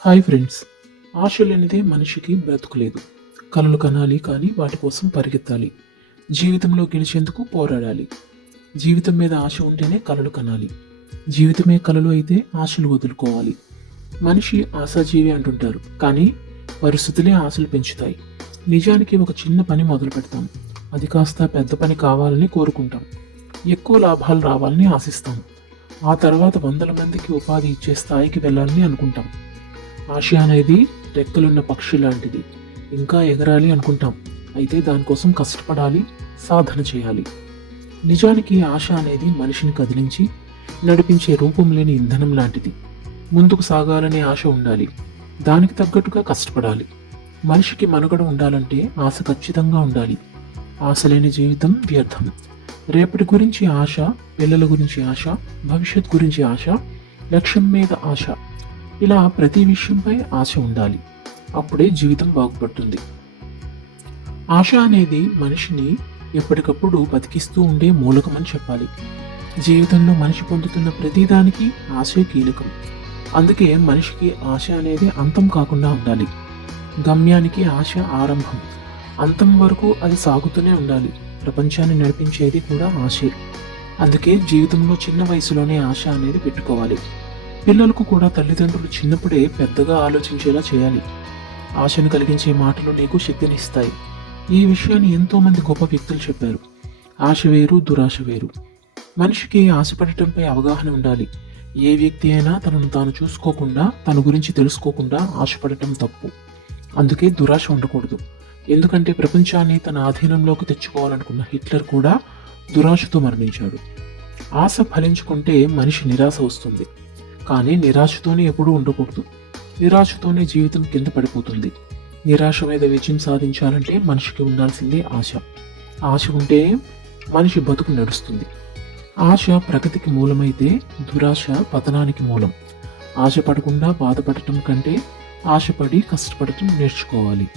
Hi friends ఆశ లేనిదే మనిషికి బ్రతుకులేదు కలలు కనాలి కానీ వాటి కోసం పరిగెత్తాలి. జీవితంలో గెలిచేందుకు పోరాడాలి. జీవితం మీద ఆశ ఉంటేనే కలలు కనాలి. జీవితమే కలలు అయితే ఆశలు వదులుకోవాలి. మనిషి ఆశాజీవి అంటుంటారు కానీ పరిస్థితులే ఆశలు పెంచుతాయి. నిజానికి ఒక చిన్న పని మొదలు పెడతాం. అది కాస్త పెద్ద పని కావాలని కోరుకుంటాం. ఎక్కువ లాభాలు రావాలని ఆశిస్తాం. ఆ తర్వాత వందల మందికి ఉపాధి ఇచ్చే స్థాయికి వెళ్ళాలని అనుకుంటాం. ఆశ అనేది రెక్కలున్న పక్షి లాంటిది. ఇంకా ఎగరాలి అనుకుంటాం. అయితే దానికోసం కష్టపడాలి సాధన చేయాలి. నిజానికి ఆశ అనేది మనిషిని కదిలించి నడిపించే రూపం లేని ఇంధనం లాంటిది. ముందుకు సాగాలనే ఆశ ఉండాలి. దానికి తగ్గట్టుగా కష్టపడాలి. మనిషికి మనుగడ ఉండాలంటే ఆశ ఖచ్చితంగా ఉండాలి. ఆశ లేని జీవితం వ్యర్థం. రేపటి గురించి ఆశ పిల్లల గురించి ఆశ భవిష్యత్ గురించి ఆశ లక్ష్యం మీద ఆశ. ఇలా ప్రతి విషయంపై ఆశ ఉండాలి. అప్పుడే జీవితం బాగుపడుతుంది. ఆశ అనేది మనిషిని ఎప్పటికప్పుడు బతికిస్తూ ఉండే మూలకమని చెప్పాలి. జీవితంలో మనిషి పొందుతున్న ప్రతిదానికి ఆశే కీలకం. అందుకే మనిషికి ఆశ అనేది అంతం కాకుండా ఉండాలి. గమ్యానికి ఆశ ఆరంభం. అంతం వరకు అది సాగుతూనే ఉండాలి. ప్రపంచాన్ని నడిపించేది కూడా ఆశే. అందుకే జీవితంలో చిన్న వయసులోనే ఆశ అనేది పెట్టుకోవాలి. పిల్లలకు కూడా తల్లిదండ్రులు చిన్నప్పుడే పెద్దగా ఆలోచించేలా చేయాలి. ఆశను కలిగించే మాటలు నీకు శక్తినిస్తాయి. ఈ విషయాన్ని ఎంతో మంది గొప్ప వ్యక్తులు చెప్పారు. ఆశ వేరు దురాశ వేరు. మనిషికి ఆశపడటంపై అవగాహన ఉండాలి. ఏ వ్యక్తి అయినా తనను తాను చూసుకోకుండా తన గురించి తెలుసుకోకుండా ఆశపడటం తప్పు. అందుకే దురాశ ఉండకూడదు. ఎందుకంటే ప్రపంచాన్ని తన ఆధీనంలోకి తెచ్చుకోవాలనుకున్న హిట్లర్ కూడా దురాశతో మరణించాడు. ఆశ ఫలించుకుంటే మనిషి నిరాశ వస్తుంది. కానీ నిరాశతోనే ఎప్పుడూ ఉండకూడదు. నిరాశతోనే జీవితం కింద పడిపోతుంది. నిరాశ మీద విజయం సాధించాలంటే మనిషికి ఉండాల్సిందే ఆశ. ఆశ ఉంటే మనిషి బతుకు నడుస్తుంది. ఆశ ప్రగతికి మూలమైతే దురాశ పతనానికి మూలం. ఆశ పడకుండా బాధపడటం కంటే ఆశపడి కష్టపడటం నేర్చుకోవాలి.